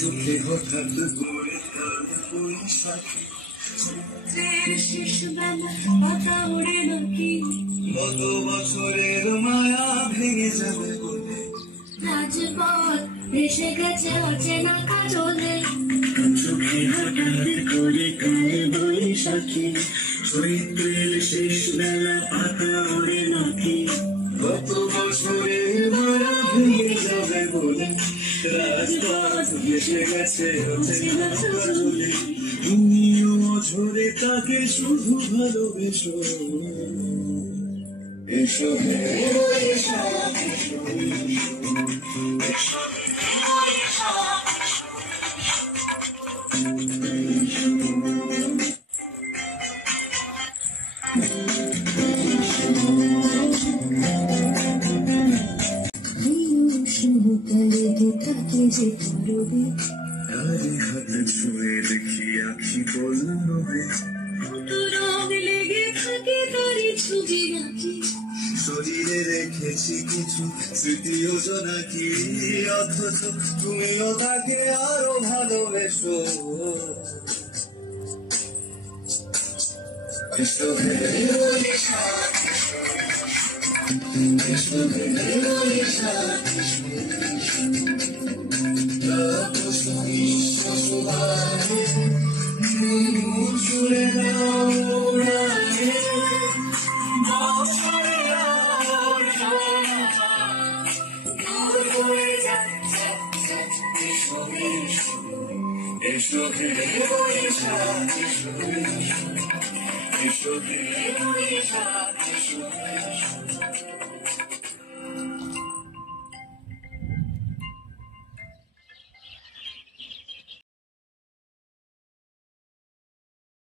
চোখে হঠাৎ করে কালো বৈশাখী শেষ বেলা পাতা ওড়ে নাকি কত বছরের মায়া ভেঙে যাবে বলে রাজপথ এসে গেছে অচেনা কাজলে চোখে হঠাৎ করে কালো বৈশাখী চৈত্রের শেষ বেলা পাতা ওড়ে নাকি কত বছরের মায়া ভেঙে যাবে বলে রাজপথ এসে গেছে অচেনা কাজলে তুমিও ঝরে তাকে শুধু ভালোবেসো এসো হে এসো আরে হাত ছুঁয়ে দেখি আখি বলবে রং লেগে থাকে তারি ছবি আঁকি শরীরে রেখেছি কিছু স্মৃতি যোজনা কি অথচ তুমিও তাকে আরো ভালোবেসো এসো হে এসো হে চলে এসো হে এসো হে এসো হে